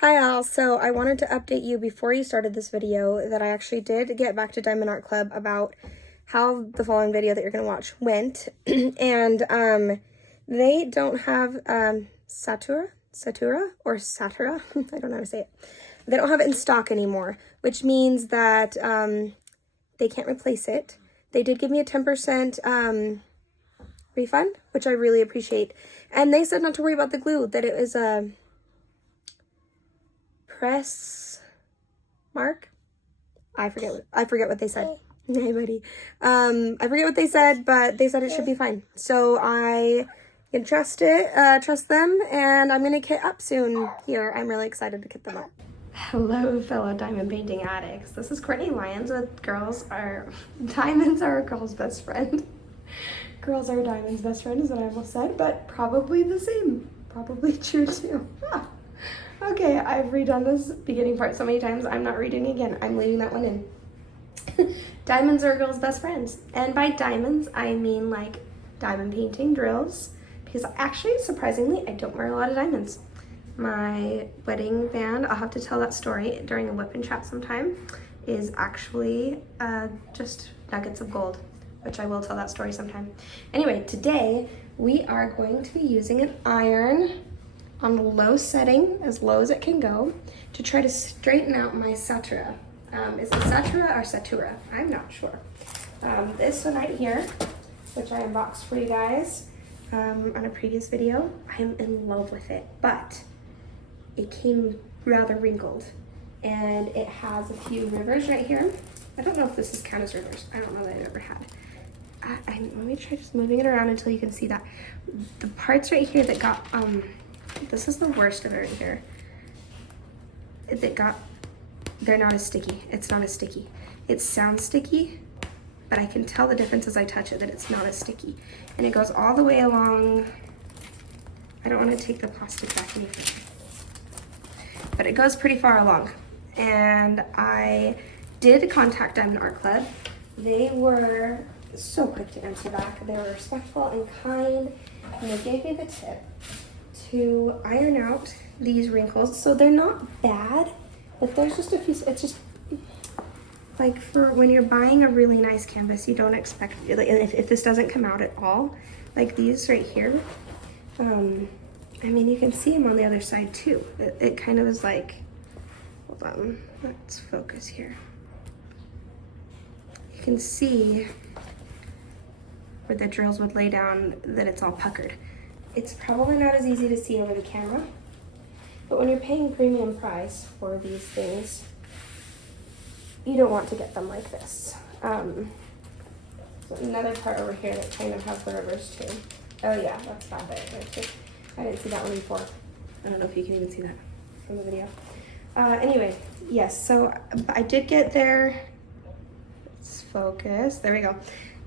Hi all, so I wanted to update you before you started this video that I actually did get back to Diamond Art Club about how the following video that you're going to watch went. And they don't have Satura, I don't know how to say it. They don't have it in stock anymore, which means that they can't replace it. They did give me a 10% refund, which I really appreciate. And they said not to worry about the glue, that it was a press mark. I forget what they said. Hey buddy. I forget what they said, but they said it should be fine. So I can trust them, and I'm gonna kit up soon here. I'm really excited to kit them up. Hello, fellow diamond painting addicts. This is Courtney Lyons with Diamonds Are a Girl's Best Friend. Girls are diamonds' best friend is what I almost said, but probably the same. Probably true too. Okay, I've redone this beginning part so many times, I'm not reading again. I'm leaving that one in. Diamonds are a girl's best friends. And by diamonds, I mean like diamond painting drills. Because actually, surprisingly, I don't wear a lot of diamonds. My wedding band, I'll have to tell that story during a whip and chat sometime, is actually just nuggets of gold, which I will tell that story sometime. Anyway, today we are going to be using an iron on a low setting, as low as it can go, to try to straighten out my Satura. Is it Satura or Satura? I'm not sure. This one right here, which I unboxed for you guys on a previous video, I'm in love with it, but it came rather wrinkled, and it has a few rivers right here. I don't know if this is count as rivers. I don't know that I've ever had. Let me try just moving it around until you can see that. The parts right here that got, this is the worst of it right here. They're not as sticky. It's not as sticky. It sounds sticky, but I can tell the difference as I touch it that it's not as sticky. And it goes all the way along. I don't want to take the plastic back any further, but it goes pretty far along. And I did contact Diamond Art Club. They were so quick to answer back. They were respectful and kind, and they gave me the tip to iron out these wrinkles. So they're not bad, but there's just a few, it's just like for when you're buying a really nice canvas, you don't expect, like, if this doesn't come out at all, like these right here, I mean, you can see them on the other side too. It kind of is like, hold on, let's focus here. You can see where the drills would lay down that it's all puckered. It's probably not as easy to see over the camera, but when you're paying premium price for these things, you don't want to get them like this. So another part over here that kind of has the rivers too. Oh yeah, that's not it right too. I didn't see that one before. I don't know if you can even see that from the video. Anyway, yes, so I did get there. Let's focus, there we go.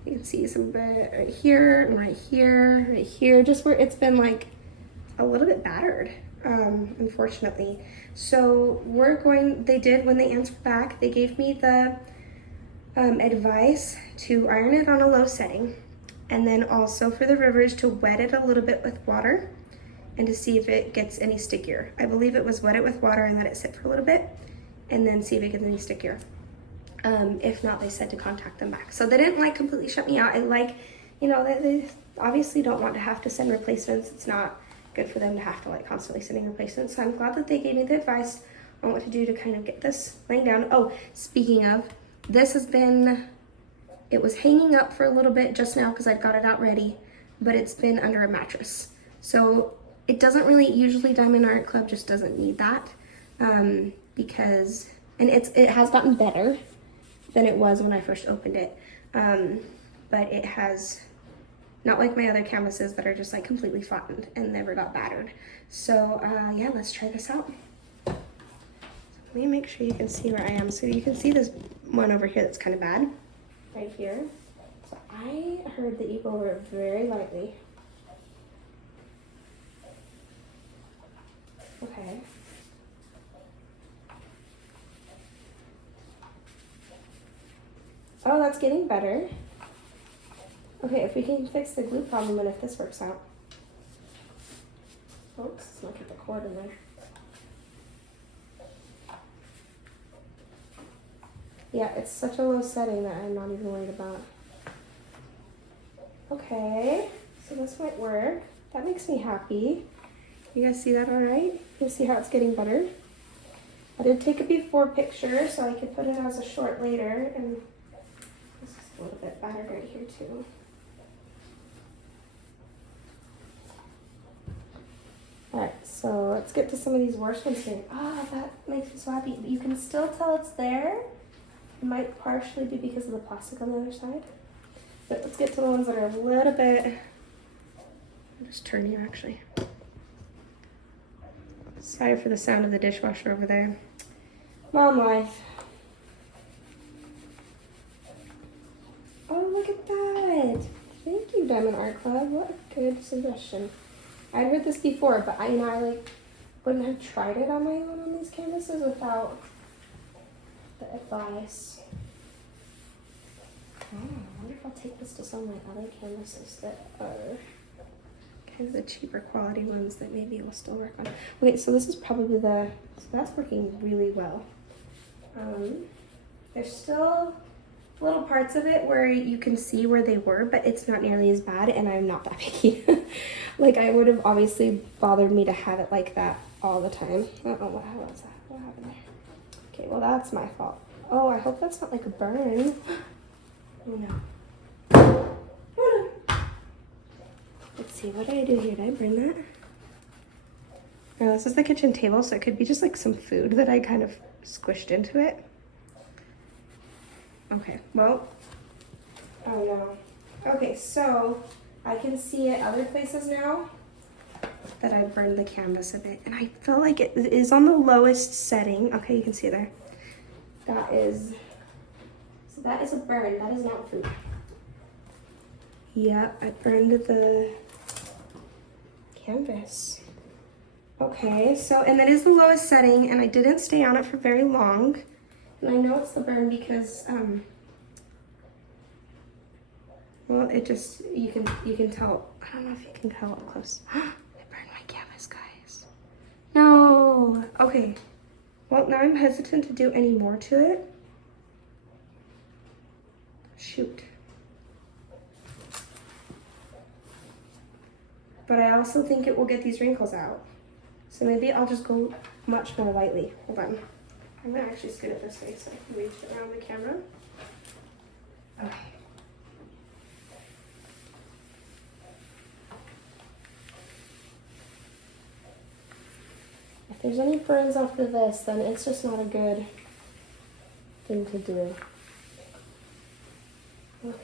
You can see some bit right here, and right here, right here, just where it's been like a little bit battered, unfortunately. So they did, when they answered back, they gave me the advice to iron it on a low setting, and then also for the rivers to wet it a little bit with water and to see if it gets any stickier. I believe it was wet it with water and let it sit for a little bit and then see if it gets any stickier. If not, they said to contact them back. So they didn't like completely shut me out. And like, you know, they obviously don't want to have to send replacements. It's not good for them to have to like constantly sending replacements. So I'm glad that they gave me the advice on what to do to kind of get this laying down. Oh, speaking of, this has been, it was hanging up for a little bit just now because I've got it out ready, but it's been under a mattress. So it doesn't really, usually Diamond Art Club just doesn't need that because, and it has gotten better than it was when I first opened it. But it has, not like my other canvases that are just like completely flattened and never got battered. So yeah, let's try this out. So let me make sure you can see where I am. So you can see this one over here that's kind of bad, right here. So I heard that you go over it very lightly. Okay. Oh, that's getting better. Okay, if we can fix the glue problem and if this works out. Oops, let's not get the cord in there. Yeah, it's such a low setting that I'm not even worried about. Okay, so this might work. That makes me happy. You guys see that all right? You see how it's getting better? I did take a before picture so I could put it as a short later, and this is a little bit better right here too. Alright, so let's get to some of these worse ones here. Ah, that makes me so happy. You can still tell it's there. It might partially be because of the plastic on the other side. But let's get to the ones that are a little bit... I'll just turn you actually. Sorry for the sound of the dishwasher over there. Mom life. Oh, look at that. Thank you, Diamond Art Club. What a good suggestion. I'd heard this before, but I like wouldn't have tried it on my own on these canvases without the advice. Oh, I wonder if I'll take this to some of my other canvases that are kind of the cheaper quality ones that maybe we'll still work on. Okay, so this is probably so that's working really well. There's still little parts of it where you can see where they were, but it's not nearly as bad, and I'm not that picky. Like, I would have obviously bothered me to have it like that all the time. Uh-oh, what was that? What happened there? Okay, well, that's my fault. Oh, I hope that's not like a burn. Oh, no. Oh, no. Let's see, what did I do here? Did I burn that? Oh, this is the kitchen table, so it could be just like some food that I kind of squished into it. Okay, well, oh no. Okay, so I can see at other places now that I burned the canvas a bit, and I feel like it is on the lowest setting. Okay, you can see there. So that is a burn, that is not food. Yeah, I burned the canvas. Okay, so, and that is the lowest setting, and I didn't stay on it for very long. And I know it's the burn because, well, it just, you can tell. I don't know if you can tell up close. I burned my canvas, guys. No. Okay. Well, now I'm hesitant to do any more to it. Shoot. But I also think it will get these wrinkles out. So maybe I'll just go much more lightly. Hold on. I'm gonna actually scoot it this way so I can reach it around the camera. Okay. If there's any burns after this, then it's just not a good thing to do. Okay.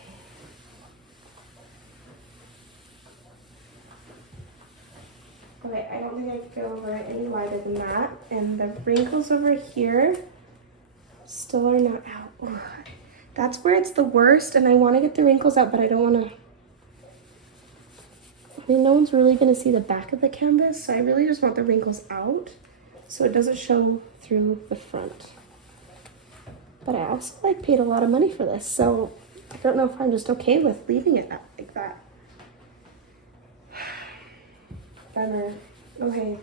Okay, I don't think I can go over it any lighter than that. And the wrinkles over here still are not out. Ugh. That's where it's the worst, and I want to get the wrinkles out, but I don't want to. I mean, no one's really going to see the back of the canvas, so I really just want the wrinkles out so it doesn't show through the front. But I also paid a lot of money for this, so I don't know if I'm just okay with leaving it like that. Bummer. Okay,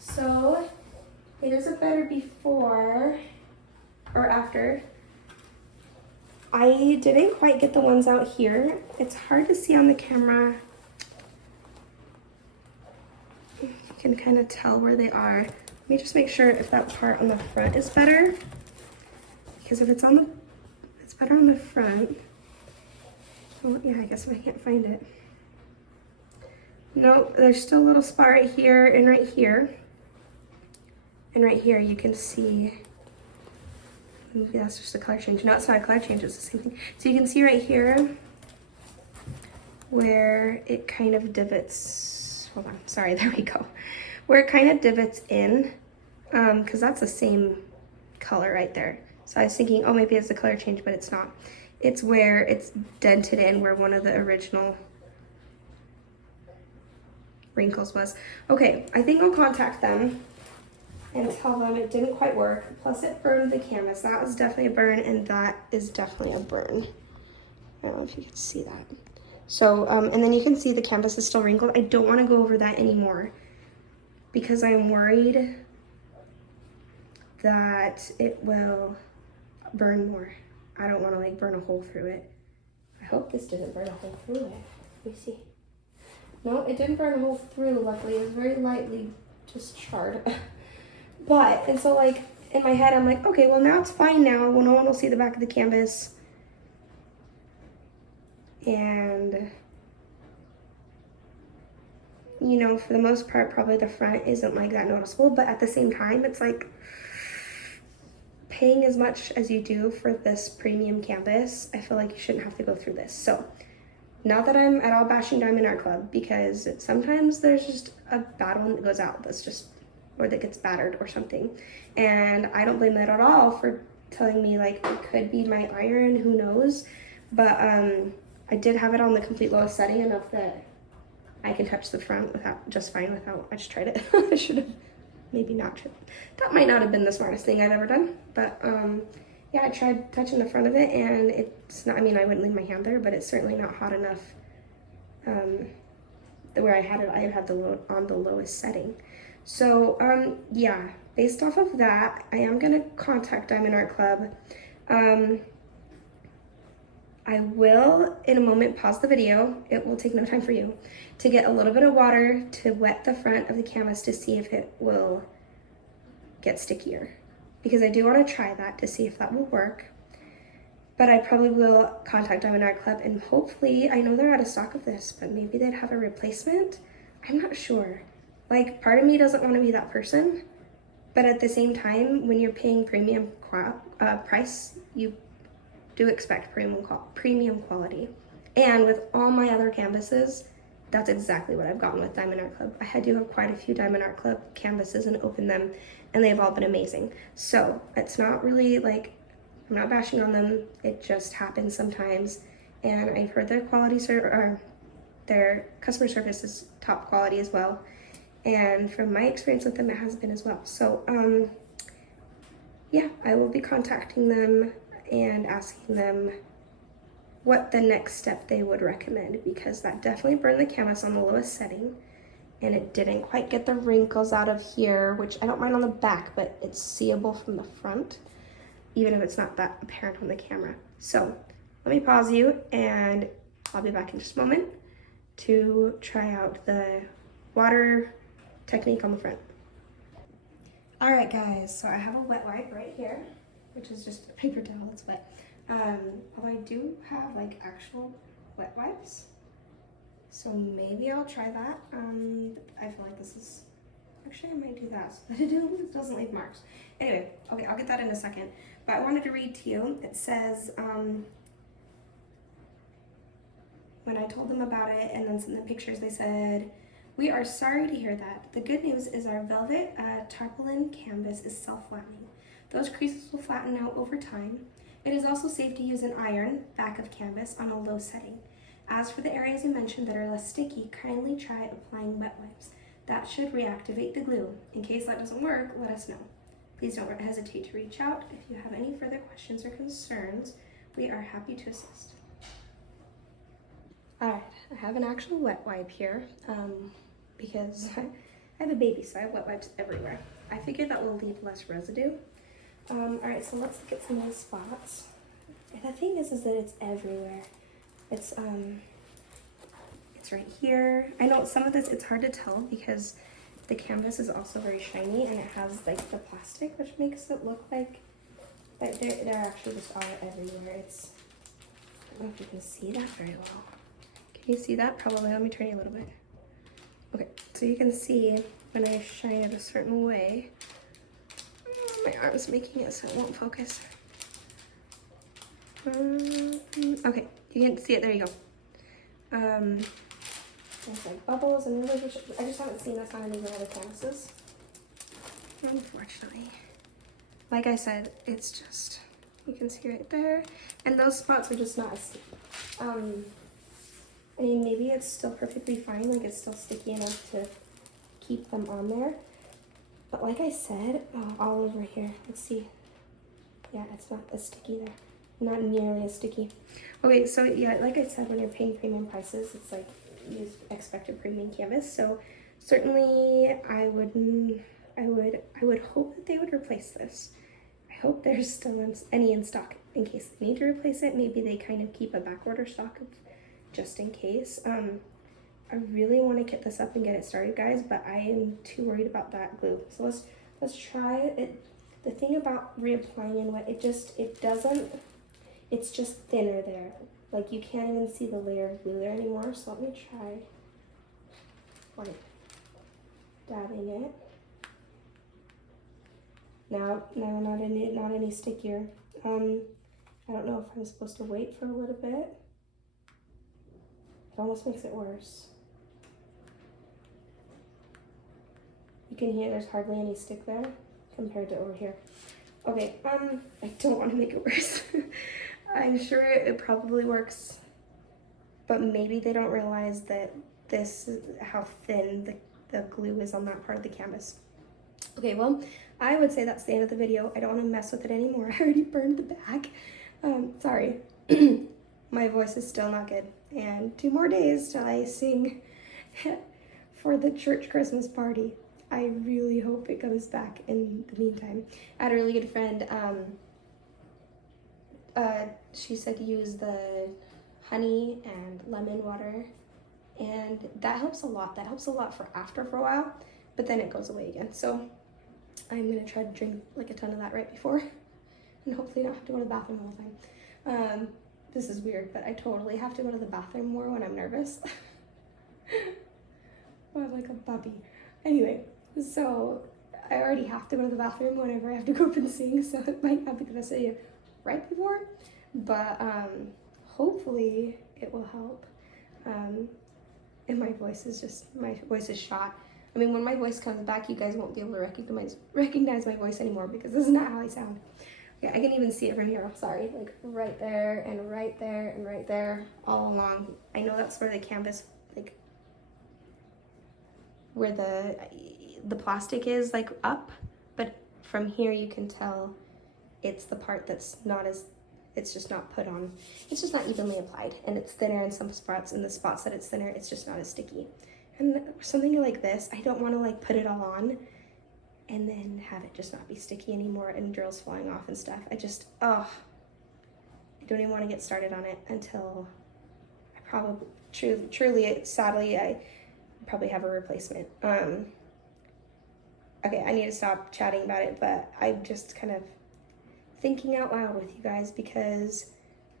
so it is a better before or after. I didn't quite get the ones out here. It's hard to see on the camera. You can kind of tell where they are. Let me just make sure if that part on the front is better. Because if it's better on the front. Oh yeah, I guess if I can't find it. No, there's still a little spot right here and right here. And right here you can see, maybe that's just a color change. No, it's not a color change, it's the same thing. So you can see right here where it kind of divots. Hold on, sorry, there we go. Where it kind of divots in, because that's the same color right there. So I was thinking, oh, maybe it's a color change, but it's not. It's where it's dented in, where one of the original wrinkles was. Okay, I think I'll contact them and tell them it didn't quite work. Plus it burned the canvas. That was definitely a burn, and that is definitely a burn. I don't know if you can see that. So, and then you can see the canvas is still wrinkled. I don't want to go over that anymore because I'm worried that it will burn more. I don't want to like burn a hole through it. I hope this didn't burn a hole through it. Let me see. No, it didn't burn a hole through, luckily. It was very lightly just charred. And so like in my head, I'm like, okay, well now it's fine now. Well, no one will see the back of the canvas. And, you know, for the most part, probably the front isn't like that noticeable, but at the same time, it's like paying as much as you do for this premium canvas, I feel like you shouldn't have to go through this. So, not that I'm at all bashing Diamond Art Club, because sometimes there's just a bad one that goes out that's just, or that gets battered or something. And I don't blame that at all for telling me like it could be my iron, who knows. But I did have it on the complete lowest setting enough that I can touch the front without, just fine without, I just tried it. I should have maybe not tried. That might not have been the smartest thing I've ever done. But yeah, I tried touching the front of it, and it's not, I mean, I wouldn't leave my hand there, but it's certainly not hot enough. Where I had it, on the lowest setting. So yeah, based off of that, I am gonna contact Diamond Art Club. I will, in a moment, pause the video. It will take no time for you to get a little bit of water to wet the front of the canvas to see if it will get stickier. Because I do want to try that to see if that will work. But I probably will contact Diamond Art Club, and hopefully, I know they're out of stock of this, but maybe they'd have a replacement. I'm not sure. Like, part of me doesn't want to be that person, but at the same time, when you're paying premium price, you do expect premium quality. And with all my other canvases, that's exactly what I've gotten with Diamond Art Club. I do have quite a few Diamond Art Club canvases and opened them, and they've all been amazing. So it's not really like, I'm not bashing on them, it just happens sometimes. And I've heard their their customer service is top quality as well. And from my experience with them, it has been as well. So yeah, I will be contacting them and asking them what the next step they would recommend, because that definitely burned the canvas on the lowest setting, and it didn't quite get the wrinkles out of here, which I don't mind on the back, but it's seeable from the front, even if it's not that apparent on the camera. So let me pause you, and I'll be back in just a moment to try out the water technique on the front. All right, guys, so I have a wet wipe right here, which is just a paper towel that's wet. Although I do have like actual wet wipes, so maybe I'll try that. I feel like this is, actually I might do that so that it doesn't leave marks. Anyway, okay, I'll get that in a second. But I wanted to read to you. It says, when I told them about it and then sent them pictures, they said, "We are sorry to hear that. The good news is our velvet tarpaulin canvas is self-flattening. Those creases will flatten out over time. It is also safe to use an iron back of canvas on a low setting. As for the areas you mentioned that are less sticky, kindly try applying wet wipes. That should reactivate the glue. In case that doesn't work, let us know. Please don't hesitate to reach out if you have any further questions or concerns. We are happy to assist." All right, I have an actual wet wipe here because I have a baby, so I have wet wipes everywhere. I figured that will leave less residue. All right, so let's look at some of the spots. The thing is that it's everywhere. It's right here. I know some of this, it's hard to tell because the canvas is also very shiny and it has like the plastic, which makes it look like they're actually just all everywhere. It's, I don't know if you can see that very well. Can you see that? Probably. Let me turn you a little bit. Okay, so you can see when I shine it a certain way. My arm's making it so it won't focus. Okay, you can see it. There you go. There's like bubbles and really, I just haven't seen this on any of the other canvases, unfortunately. Like I said, it's just, you can see right there, and those spots are just not as sticky. I mean, maybe it's still perfectly fine, like it's still sticky enough to keep them on there. But like I said, all over here, let's see. Yeah, it's not as sticky there. Not nearly as sticky. Okay, so yeah, like I said, when you're paying premium prices, it's like you expect a premium canvas. So certainly I would hope that they would replace this. I hope they there's still any in stock in case they need to replace it. Maybe they kind of keep a back order stock of just in case. I really want to kit this up and get it started, guys, but I am too worried about that glue. So let's try it. The thing about reapplying in wet, it's just thinner there. Like you can't even see the layer of glue there anymore. So let me try like dabbing it. No, not any stickier. I don't know if I'm supposed to wait for a little bit. It almost makes it worse. You can hear there's hardly any stick there compared to over here. Okay, I don't want to make it worse. I'm sure it probably works, but maybe they don't realize that this is how thin the glue is on that part of the canvas. Okay, well, I would say that's the end of the video. I don't want to mess with it anymore. I already burned the back. Sorry. My voice is still not good. And 2 more days till I sing for the church Christmas party. I really hope it comes back in the meantime. I had a really good friend. She said use the honey and lemon water. And that helps a lot. That helps a lot for a while. But then it goes away again. So I'm going to try to drink like a ton of that right before. And hopefully not have to go to the bathroom all the time. This is weird, but I totally have to go to the bathroom more when I'm nervous. I'm like a puppy. Anyway, so I already have to go to the bathroom whenever I have to go up and sing, so it might not be the best idea right before, but hopefully it will help. And my voice is shot. I mean, when my voice comes back, you guys won't be able to recognize my voice anymore because this is not how I sound. Yeah, I can even see it from here. I'm sorry, like right there and right there and right there, all along. I know that's where the canvas, like where the plastic is, like up, but from here you can tell it's the part that's it's just not put on. It's just not evenly applied, and it's thinner in some spots. In the spots that it's thinner, it's just not as sticky. And something like this, I don't want to like put it all on and then have it just not be sticky anymore and drills falling off and stuff. I don't even want to get started on it until I probably, sadly, I probably have a replacement. Okay, I need to stop chatting about it, but I'm just kind of thinking out loud with you guys because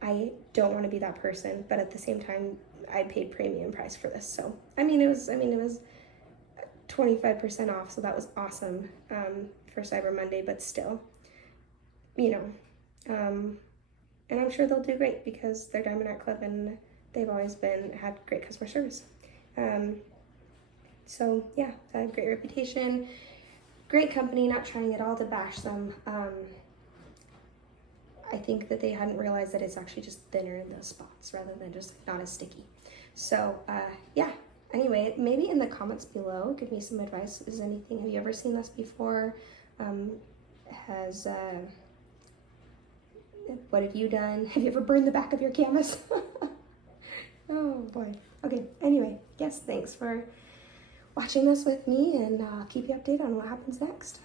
I don't want to be that person, but at the same time, I paid premium price for this. So, it was 25% off, so that was awesome for Cyber Monday, but still, and I'm sure they'll do great because they're Diamond Art Club and they've always had great customer service. So yeah, they have a great reputation, great company, not trying at all to bash them. I think that they hadn't realized that it's actually just thinner in those spots rather than just not as sticky. So yeah. Anyway, maybe in the comments below, give me some advice. Have you ever seen this before? What have you done? Have you ever burned the back of your canvas? Oh boy. Okay, anyway, yes, thanks for watching this with me, and I'll keep you updated on what happens next.